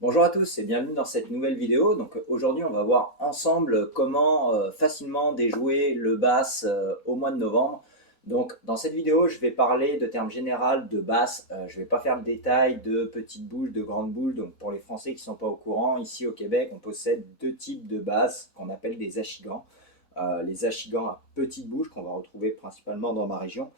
Bonjour à tous et bienvenue dans cette nouvelle vidéo. Donc aujourd'hui on va voir ensemble comment facilement déjouer le bass au mois de novembre. Donc dans cette vidéo je vais parler de termes généraux de bass. Je ne vais pas faire le détail de petites boules, de grandes boules. Donc pour les Français qui ne sont pas au courant, ici au Québec on possède deux types de basses qu'on appelle des achigans. Les achigans à petite bouche qu'on va retrouver principalement dans ma région.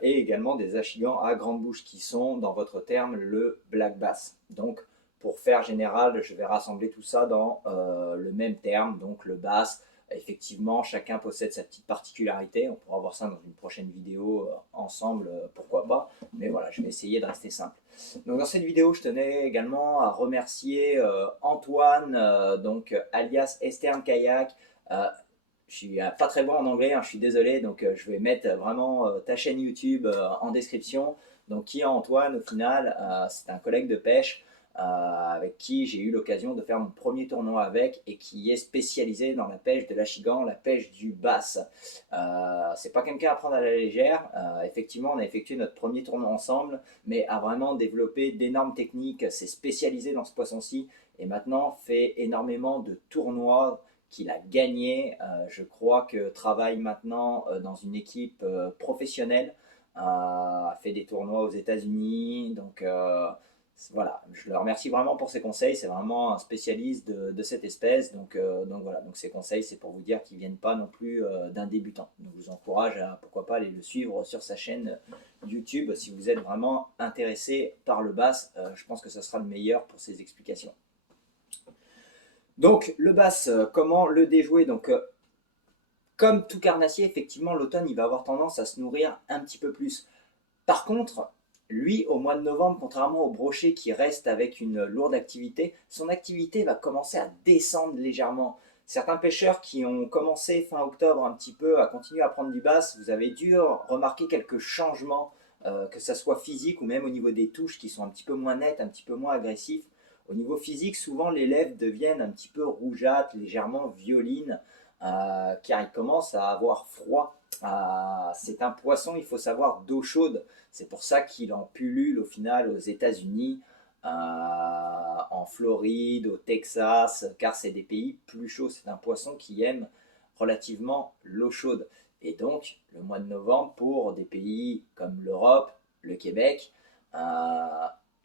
Et également des achigans à grande bouche qui sont dans votre terme le black bass. Donc pour faire général, je vais rassembler tout ça dans le même terme, donc le bass. Effectivement, chacun possède sa petite particularité. On pourra voir ça dans une prochaine vidéo ensemble, pourquoi pas. Mais voilà, je vais essayer de rester simple. Donc dans cette vidéo, je tenais également à remercier Antoine, donc alias Esterne Kayak. Je suis pas très bon en anglais, hein, je suis désolé, donc je vais mettre vraiment ta chaîne YouTube en description. Donc qui est Antoine au final? C'est un collègue de pêche avec qui j'ai eu l'occasion de faire mon premier tournoi avec et qui est spécialisé dans la pêche de l'achigan, la pêche du bass. C'est pas quelqu'un à prendre à la légère. Effectivement, on a effectué notre premier tournoi ensemble, mais a vraiment développé d'énormes techniques, s'est spécialisé dans ce poisson-ci et maintenant fait énormément de tournois qu'il a gagné. Je crois que travaille maintenant dans une équipe professionnelle, a fait des tournois aux États-Unis, donc voilà, je le remercie vraiment pour ses conseils, c'est vraiment un spécialiste de cette espèce, donc voilà, donc ses conseils c'est pour vous dire qu'ils ne viennent pas non plus d'un débutant. Donc je vous encourage à pourquoi pas aller le suivre sur sa chaîne YouTube si vous êtes vraiment intéressé par le bass, je pense que ça sera le meilleur pour ses explications. Donc le bass, comment le déjouer? Donc comme tout carnassier, effectivement l'automne il va avoir tendance à se nourrir un petit peu plus. Par contre, lui, au mois de novembre, contrairement au brochet qui reste avec une lourde activité, son activité va commencer à descendre légèrement. Certains pêcheurs qui ont commencé fin octobre un petit peu à continuer à prendre du bass, vous avez dû remarquer quelques changements, que ce soit physique ou même au niveau des touches qui sont un petit peu moins nettes, un petit peu moins agressifs. Au niveau physique, souvent les lèvres deviennent un petit peu rougeâtres, légèrement violines, car il commence à avoir froid. C'est un poisson, il faut savoir, d'eau chaude. C'est pour ça qu'il en pullule au final aux États-Unis, en Floride, au Texas, car c'est des pays plus chauds. C'est un poisson qui aime relativement l'eau chaude. Et donc, le mois de novembre, pour des pays comme l'Europe, le Québec,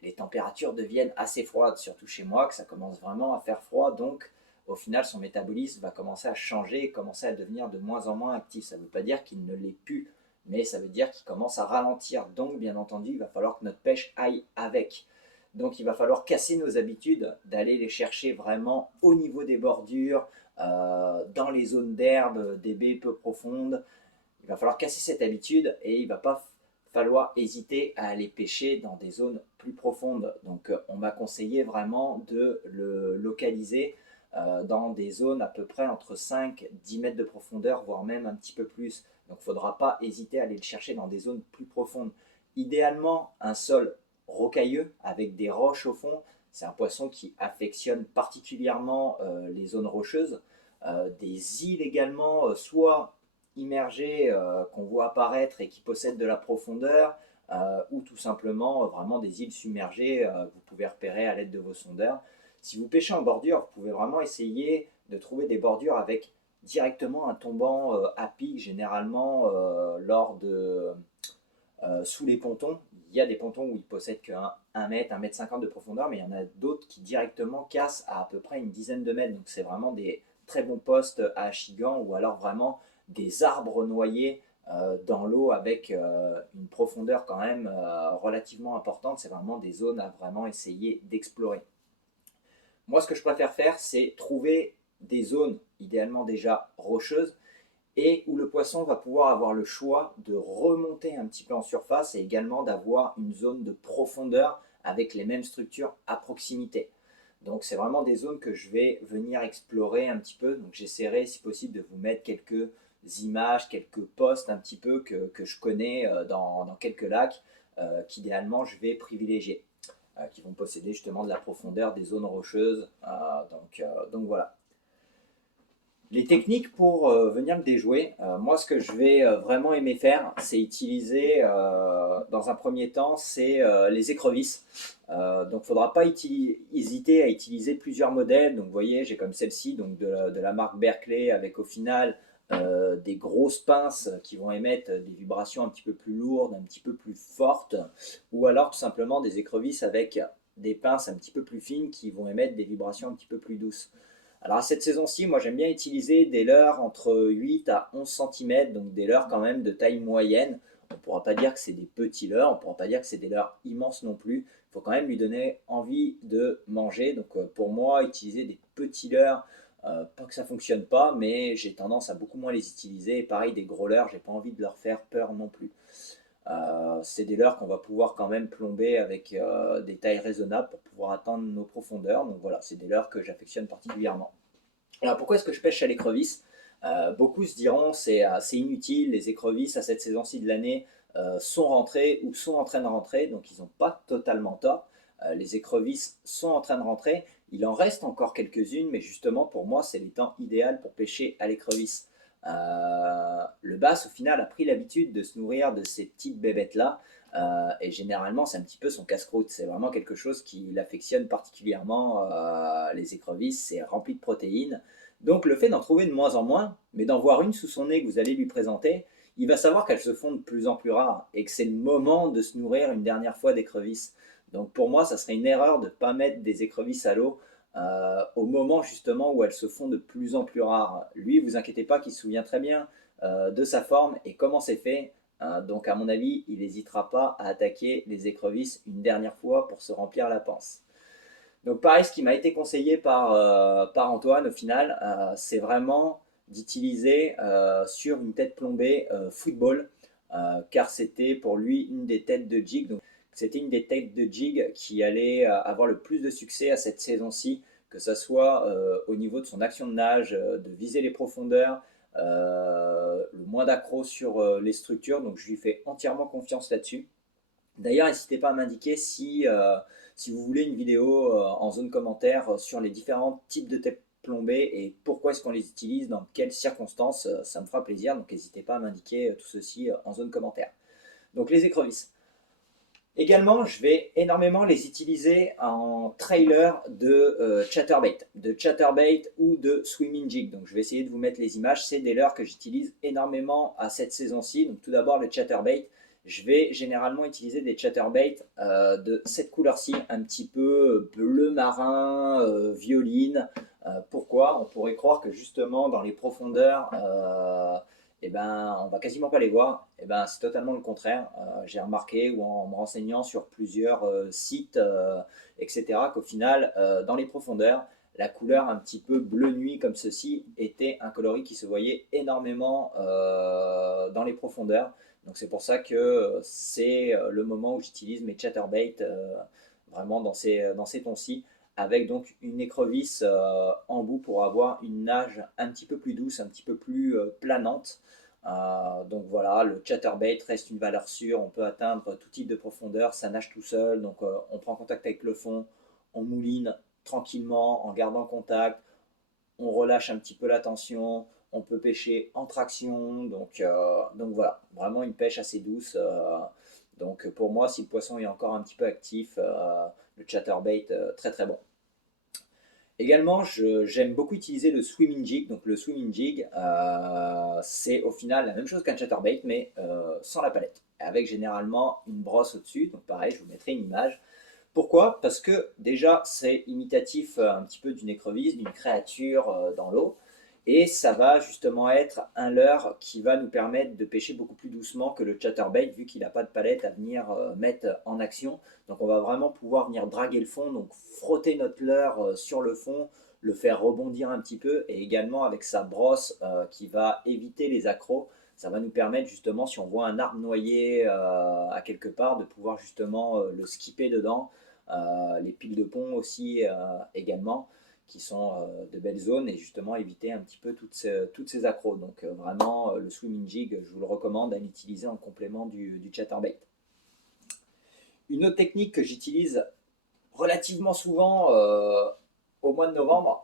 les températures deviennent assez froides, surtout chez moi, que ça commence vraiment à faire froid. Donc, au final, son métabolisme va commencer à changer et commencer à devenir de moins en moins actif. Ça ne veut pas dire qu'il ne l'est plus, mais ça veut dire qu'il commence à ralentir. Donc, bien entendu, il va falloir que notre pêche aille avec. Donc, il va falloir casser nos habitudes d'aller les chercher vraiment au niveau des bordures, dans les zones d'herbe, des baies peu profondes. Il va falloir casser cette habitude et il ne va pas falloir hésiter à aller pêcher dans des zones plus profondes. Donc, on m'a conseillé vraiment de le localiser dans des zones à peu près entre 5 et 10 mètres de profondeur, voire même un petit peu plus. Donc il ne faudra pas hésiter à aller le chercher dans des zones plus profondes. Idéalement, un sol rocailleux avec des roches au fond. C'est un poisson qui affectionne particulièrement les zones rocheuses. Des îles également, soit immergées, qu'on voit apparaître et qui possèdent de la profondeur, ou tout simplement vraiment des îles submergées que vous pouvez repérer à l'aide de vos sondeurs. Si vous pêchez en bordure, vous pouvez vraiment essayer de trouver des bordures avec directement un tombant à pic, généralement sous les pontons. Il y a des pontons où ils possèdent qu'un 1 mètre, 1 mètre 50 de profondeur, mais il y en a d'autres qui directement cassent à peu près une dizaine de mètres. Donc c'est vraiment des très bons postes à achigan ou alors vraiment des arbres noyés dans l'eau avec une profondeur quand même relativement importante. C'est vraiment des zones à vraiment essayer d'explorer. Moi, ce que je préfère faire, c'est trouver des zones idéalement déjà rocheuses et où le poisson va pouvoir avoir le choix de remonter un petit peu en surface et également d'avoir une zone de profondeur avec les mêmes structures à proximité. Donc c'est vraiment des zones que je vais venir explorer un petit peu. Donc j'essaierai si possible de vous mettre quelques images, quelques posts un petit peu que je connais dans quelques lacs qu'idéalement je vais privilégier, qui vont posséder justement de la profondeur, des zones rocheuses. Donc voilà. Les techniques pour venir le déjouer, moi ce que je vais vraiment aimer faire, c'est utiliser dans un premier temps, c'est les écrevisses. Donc il ne faudra pas hésiter à utiliser plusieurs modèles. Donc vous voyez, j'ai comme celle-ci donc de la marque Berkeley avec au final des grosses pinces qui vont émettre des vibrations un petit peu plus lourdes, un petit peu plus fortes, ou alors tout simplement des écrevisses avec des pinces un petit peu plus fines qui vont émettre des vibrations un petit peu plus douces. Alors à cette saison-ci, moi j'aime bien utiliser des leurres entre 8 à 11 cm, donc des leurres quand même de taille moyenne. On ne pourra pas dire que c'est des petits leurres, on ne pourra pas dire que c'est des leurres immenses non plus. Il faut quand même lui donner envie de manger. Donc pour moi, utiliser des petits leurres, pas que ça ne fonctionne pas, mais j'ai tendance à beaucoup moins les utiliser. Et pareil, des gros leurres, j'ai pas envie de leur faire peur non plus. C'est des leurres qu'on va pouvoir quand même plomber avec des tailles raisonnables pour pouvoir atteindre nos profondeurs. Donc voilà, c'est des leurres que j'affectionne particulièrement. Alors pourquoi est-ce que je pêche à l'écrevisse? Beaucoup se diront c'est inutile, les écrevisses à cette saison-ci de l'année sont rentrées ou sont en train de rentrer, donc ils n'ont pas totalement tort. Les écrevisses sont en train de rentrer, il en reste encore quelques-unes, mais justement pour moi c'est le temps idéal pour pêcher à l'écrevisse. Le bass au final a pris l'habitude de se nourrir de ces petites bébêtes-là, et généralement c'est un petit peu son casse-croûte, c'est vraiment quelque chose qui l'affectionne particulièrement, les écrevisses, c'est rempli de protéines. Donc le fait d'en trouver de moins en moins, mais d'en voir une sous son nez que vous allez lui présenter, il va savoir qu'elles se font de plus en plus rares et que c'est le moment de se nourrir une dernière fois d'écrevisses. Donc pour moi, ça serait une erreur de ne pas mettre des écrevisses à l'eau au moment justement où elles se font de plus en plus rares. Lui, vous inquiétez pas qu'il se souvient très bien de sa forme et comment c'est fait. Donc à mon avis, il n'hésitera pas à attaquer les écrevisses une dernière fois pour se remplir la panse. Donc pareil, ce qui m'a été conseillé par Antoine au final, c'est vraiment d'utiliser sur une tête plombée football, car c'était pour lui une des têtes de jig. Donc c'était une des têtes de jig qui allait avoir le plus de succès à cette saison-ci, que ce soit au niveau de son action de nage, de viser les profondeurs, le moins d'accro sur les structures. Donc je lui fais entièrement confiance là-dessus. D'ailleurs, n'hésitez pas à m'indiquer si vous voulez une vidéo en zone commentaire sur les différents types de têtes plombées et pourquoi est-ce qu'on les utilise, dans quelles circonstances, ça me fera plaisir. Donc n'hésitez pas à m'indiquer tout ceci en zone commentaire. Donc les écrevisses. Également, je vais énormément les utiliser en trailer de chatterbait ou de swimming jig. Donc je vais essayer de vous mettre les images. C'est des leurres que j'utilise énormément à cette saison-ci. Donc tout d'abord le chatterbait. Je vais généralement utiliser des chatterbaits de cette couleur-ci, un petit peu bleu marin, violine. Pourquoi? On pourrait croire que justement dans les profondeurs, eh ben, on va quasiment pas les voir. Eh ben, c'est totalement le contraire. J'ai remarqué ou en me renseignant sur plusieurs sites, etc., qu'au final, dans les profondeurs, la couleur un petit peu bleu nuit comme ceci était un coloris qui se voyait énormément dans les profondeurs. Donc c'est pour ça que c'est le moment où j'utilise mes chatterbaits vraiment dans ces tons-ci, avec donc une écrevisse en bout pour avoir une nage un petit peu plus douce, un petit peu plus planante. Donc voilà, le chatterbait reste une valeur sûre, on peut atteindre tout type de profondeur, ça nage tout seul, donc on prend contact avec le fond, on mouline tranquillement en gardant contact, on relâche un petit peu la tension, on peut pêcher en traction, donc voilà, vraiment une pêche assez douce. Donc pour moi, si le poisson est encore un petit peu actif, le chatterbait très très bon. Également, j'aime beaucoup utiliser le swimming jig. Donc le swimming jig, c'est au final la même chose qu'un chatterbait, mais sans la palette, avec généralement une brosse au-dessus. Donc pareil, je vous mettrai une image. Pourquoi? Parce que déjà, c'est imitatif un petit peu d'une écrevisse, d'une créature dans l'eau. Et ça va justement être un leurre qui va nous permettre de pêcher beaucoup plus doucement que le chatterbait, vu qu'il n'a pas de palette à venir mettre en action. Donc on va vraiment pouvoir venir draguer le fond, donc frotter notre leurre sur le fond, le faire rebondir un petit peu, et également avec sa brosse qui va éviter les accros. Ça va nous permettre justement, si on voit un arbre noyé à quelque part, de pouvoir justement le skipper dedans. Les piles de pont aussi également, qui sont de belles zones, et justement éviter un petit peu toutes ces accros. Donc vraiment, le swimming jig, je vous le recommande à l'utiliser en complément du chatterbait. Une autre technique que j'utilise relativement souvent au mois de novembre,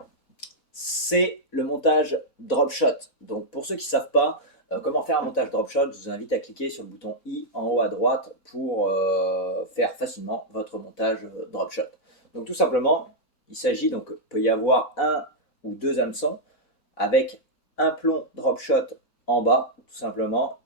c'est le montage drop shot. Donc pour ceux qui ne savent pas comment faire un montage drop shot, je vous invite à cliquer sur le bouton I en haut à droite pour faire facilement votre montage drop shot. Donc tout simplement, il s'agit, donc peut y avoir un ou deux hameçons avec un plomb drop shot en bas, tout simplement.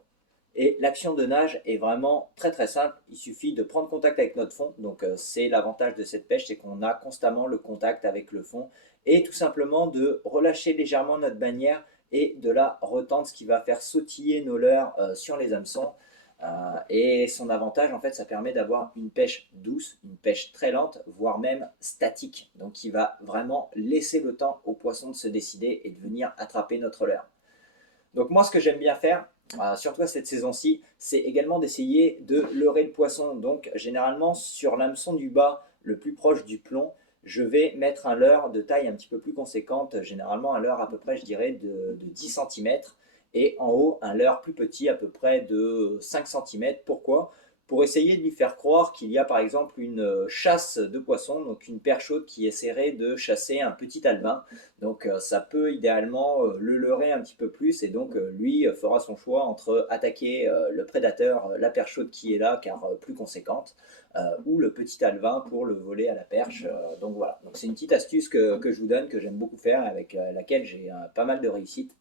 Et l'action de nage est vraiment très très simple. Il suffit de prendre contact avec notre fond. Donc c'est l'avantage de cette pêche, c'est qu'on a constamment le contact avec le fond. Et tout simplement de relâcher légèrement notre bannière et de la retendre, ce qui va faire sautiller nos leurres sur les hameçons. Et son avantage, en fait, ça permet d'avoir une pêche douce, une pêche très lente, voire même statique. Donc qui va vraiment laisser le temps au poisson de se décider et de venir attraper notre leurre. Donc moi, ce que j'aime bien faire, surtout à cette saison-ci, c'est également d'essayer de leurrer le poisson. Donc généralement, sur l'hameçon du bas, le plus proche du plomb, je vais mettre un leurre de taille un petit peu plus conséquente, généralement un leurre à peu près, je dirais, de 10 cm. Et en haut, un leurre plus petit, à peu près de 5 cm. Pourquoi? Pour essayer de lui faire croire qu'il y a par exemple une chasse de poissons, donc une perche haute qui essaierait de chasser un petit albin. Donc ça peut idéalement le leurrer un petit peu plus et donc lui fera son choix entre attaquer le prédateur, la perche chaude qui est là car plus conséquente, ou le petit alvin pour le voler à la perche. Donc voilà, donc c'est une petite astuce que je vous donne, que j'aime beaucoup faire, avec laquelle j'ai pas mal de réussite.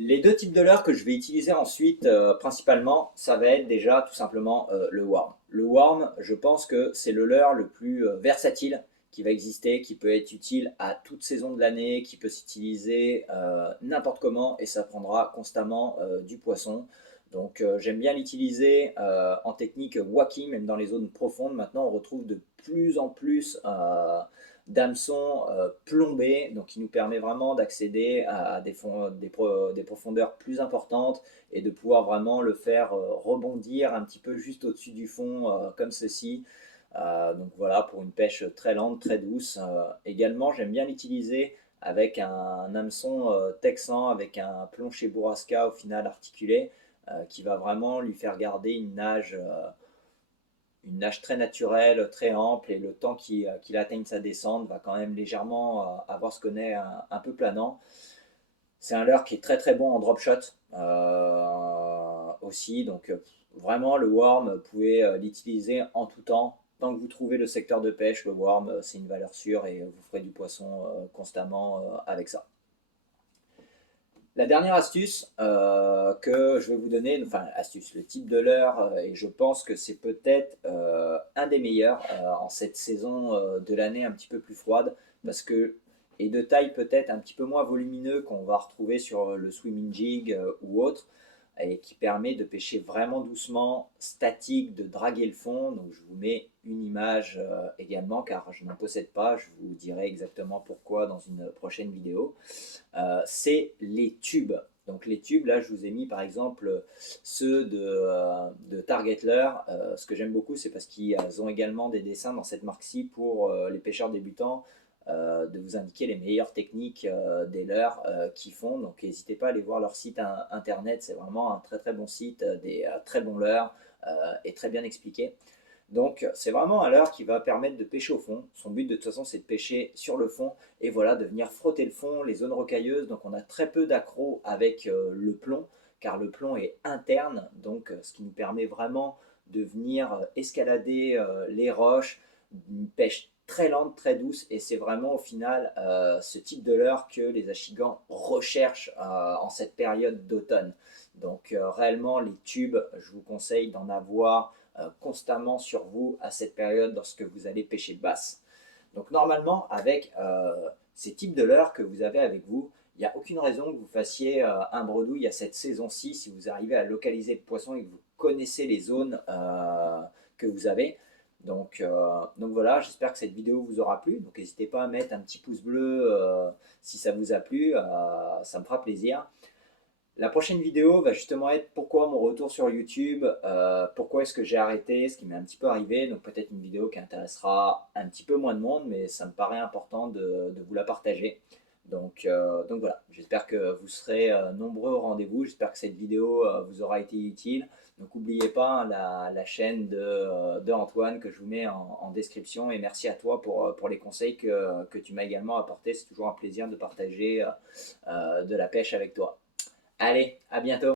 Les deux types de leurres que je vais utiliser ensuite, principalement, ça va être déjà tout simplement le worm. Le worm, je pense que c'est le leurre le plus versatile qui va exister, qui peut être utile à toute saison de l'année, qui peut s'utiliser n'importe comment et ça prendra constamment du poisson. Donc j'aime bien l'utiliser en technique wacky, même dans les zones profondes. Maintenant, on retrouve de plus en plus d'hameçon plombé, donc qui nous permet vraiment d'accéder à des profondeurs plus importantes et de pouvoir vraiment le faire rebondir un petit peu juste au-dessus du fond, comme ceci. Donc voilà, pour une pêche très lente, très douce. Également, j'aime bien l'utiliser avec un hameçon texan, avec un plomb chez Bourrasca au final articulé, qui va vraiment lui faire garder une nage très naturelle, très ample, et le temps qu'il atteigne sa descente va quand même légèrement avoir ce qu'on est un peu planant. C'est un leurre qui est très très bon en drop shot aussi, donc vraiment le worm, vous pouvez l'utiliser en tout temps. Tant que vous trouvez le secteur de pêche, le worm, c'est une valeur sûre et vous ferez du poisson constamment avec ça. La dernière astuce que je vais vous donner, enfin astuce, le type de leurre, et je pense que c'est peut-être un des meilleurs en cette saison de l'année un petit peu plus froide, parce que est de taille peut-être un petit peu moins volumineux qu'on va retrouver sur le swimming jig ou autre, et qui permet de pêcher vraiment doucement, statique, de draguer le fond. Donc je vous mets une image également, car je n'en possède pas, je vous dirai exactement pourquoi dans une prochaine vidéo. C'est les tubes. Donc les tubes, là je vous ai mis par exemple ceux de Target Lure. Ce que j'aime beaucoup, c'est parce qu'ils ont également des dessins dans cette marque-ci pour les pêcheurs débutants, de vous indiquer les meilleures techniques des leurres qu'ils font. Donc n'hésitez pas à aller voir leur site internet, c'est vraiment un très très bon site, des très bons leurres et très bien expliqué. Donc c'est vraiment un leurre qui va permettre de pêcher au fond. Son but de toute façon c'est de pêcher sur le fond et voilà, de venir frotter le fond, les zones rocailleuses. Donc on a très peu d'accro avec le plomb, car le plomb est interne, donc ce qui nous permet vraiment de venir escalader les roches, une pêche très lente, très douce, et c'est vraiment au final ce type de leurre que les achigans recherchent en cette période d'automne. Donc réellement les tubes, je vous conseille d'en avoir constamment sur vous à cette période lorsque vous allez pêcher basse. Donc normalement avec ces types de leurres que vous avez avec vous, il n'y a aucune raison que vous fassiez un bredouille à cette saison-ci si vous arrivez à localiser le poisson et que vous connaissez les zones que vous avez. Donc voilà, j'espère que cette vidéo vous aura plu. Donc n'hésitez pas à mettre un petit pouce bleu si ça vous a plu, ça me fera plaisir. La prochaine vidéo va justement être pourquoi mon retour sur YouTube, pourquoi est-ce que j'ai arrêté, ce qui m'est un petit peu arrivé. Donc peut-être une vidéo qui intéressera un petit peu moins de monde, mais ça me paraît important de vous la partager. Donc voilà, j'espère que vous serez nombreux au rendez-vous, j'espère que cette vidéo vous aura été utile. Donc n'oubliez pas hein, la chaîne de Antoine que je vous mets en description et merci à toi pour les conseils que tu m'as également apportés. C'est toujours un plaisir de partager de la pêche avec toi. Allez, à bientôt.